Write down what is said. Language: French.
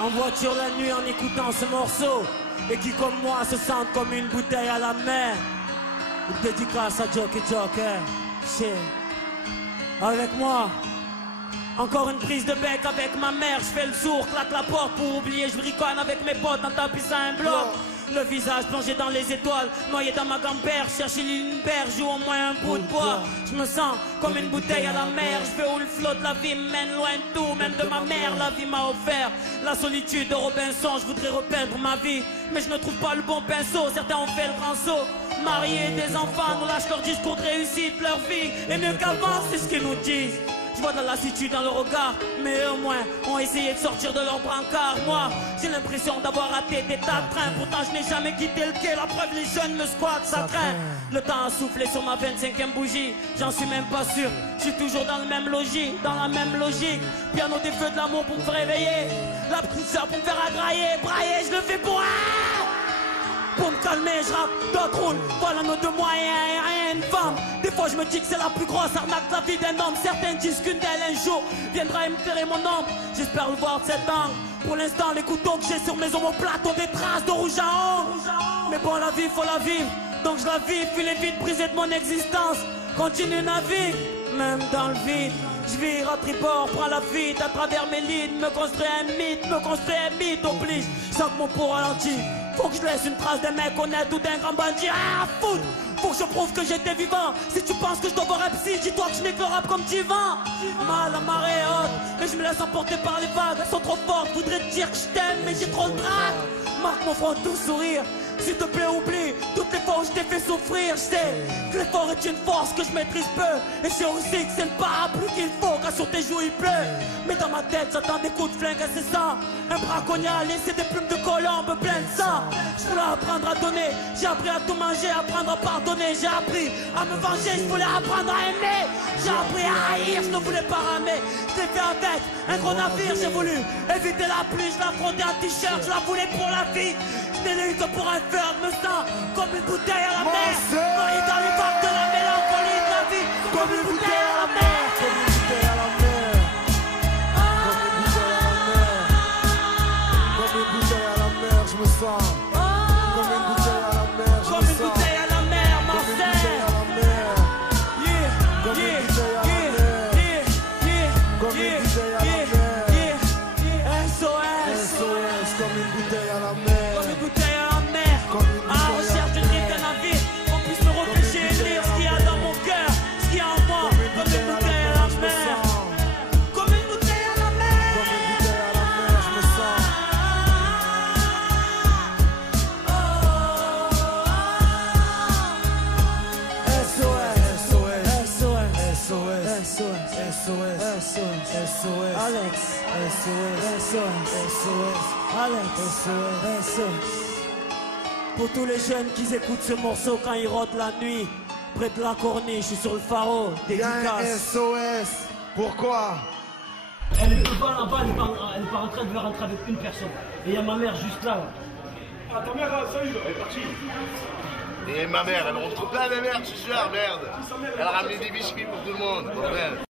en voiture la nuit en écoutant ce morceau, et qui comme moi se sentent comme une bouteille à la mer. Une dédicace à Jockey Joker, shit. Avec moi, encore une prise de bec avec ma mère, je fais le sourd, claque la porte pour oublier, je briconne avec mes potes en tapissant un bloc. Le visage plongé dans les étoiles, noyé dans ma gamberge, chercher une berge ou au moins un bout de bois. Je me sens comme une bouteille à la mer, je vais où le flot de la vie me mène loin de tout, même de ma mère. La vie m'a offert la solitude de Robinson, je voudrais repeindre ma vie, mais je ne trouve pas le bon pinceau. Certains ont fait le grand saut, mariés, des enfants, nous lâchent leur discours de réussite, leur vie est mieux qu'avant, c'est ce qu'ils nous disent. Je vois de la lassitude dans le regard, mais eux au moins ont essayé de sortir de leur brancard. Moi, j'ai l'impression d'avoir raté des tas de trains, pourtant je n'ai jamais quitté le quai. La preuve, les jeunes me squattent, ça craint. Le temps a soufflé sur ma 25e bougie, j'en suis même pas sûr. Je suis toujours dans le même logis, dans la même logique. Piano des feux de l'amour pour me réveiller, la petite sœur pour me faire agrailler, brailler, je le fais pour me calmer, je rappe, d'autres roulent. Voilà nos deux moyens et rien une femme. Des fois je me dis que c'est la plus grosse arnaque de la vie d'un homme. Certains disent qu'une d'elles un jour viendra éclairer mon ombre. J'espère le voir de cet angle. Pour l'instant les couteaux que j'ai sur mes omoplates ont des traces de rouge à ongles. Mais bon, la vie faut la vivre, donc je la vis. Puis les vides brisées de mon existence continue à vivre, même dans le vide. Je vire à tribord, prends la fuite à travers mes lignes. Me construire un mythe oblige. Je sens que mon pot ralentit. Faut que je laisse une trace d'un mec honnête ou d'un grand bandit. Ah, foot! Faut que je prouve que j'étais vivant. Si tu penses que je dois voir un psy, dis-toi que je n'ai que le rap comme Divan. Mal, la marée est haute, et je me laisse emporter par les vagues. Elles sont trop fortes, voudrais te dire que je t'aime, mais j'ai trop le trac. Marque mon front tout sourire, s'il te plaît oublie toutes les fois où je t'ai fait souffrir. Je sais que l'effort est une force que je maîtrise peu, et je sais aussi que c'est le parapluie qu'il faut quand sur tes joues il pleut. Mais dans ma tête j'attends des coups de flingue incessants. Un braconnier a laissé des plumes de colombe plein de sang. Je voulais apprendre à donner, j'ai appris à tout manger, apprendre à pardonner. J'ai appris à me venger, je voulais apprendre à aimer. J'ai appris à haïr, je ne voulais pas ramer. Je l'ai fait avec un gros navire, j'ai voulu éviter la pluie. Je l'affrontais en t-shirt, je la voulais pour la vie. Je n'ai eu que pour un feu, je me sens comme une bouteille à la mer, noyé dans les vagues de la mélancolie de la vie. Comme une bouteille à la mer, comme une bouteille à la mer, comme une bouteille à la mer, je me sens comme une bouteille à la mer, comme une bouteille à la mer, Marseille. Comme une bouteille à la mer, comme une bouteille à la mer, SOS, comme une bouteille à la mer, comme une bouteille à la mer, à la recherche d'une rive d'un navire, qu'on puisse me repêcher et lire ce qu'il y a dans mon cœur, ce qu'il y a en moi, comme une bouteille à la mer, comme une bouteille à la mer, comme une bouteille à la mer, je me sens. SOS, Alex, SOS, Alex, SOS. Pour tous les jeunes qui écoutent ce morceau quand ils rotent la nuit, près de la corniche, je suis sur le pharo, dédicace. SOS, pourquoi? Elle est pas là-bas, elle est pas en train de rentrer avec une personne. Et il y a ma mère juste là. Ah, ta mère, ça y est, elle est partie. Et ma mère, elle rentre pas ma mère ce soir, merde. Elle a ramené des biscuits pour tout le monde, bordel.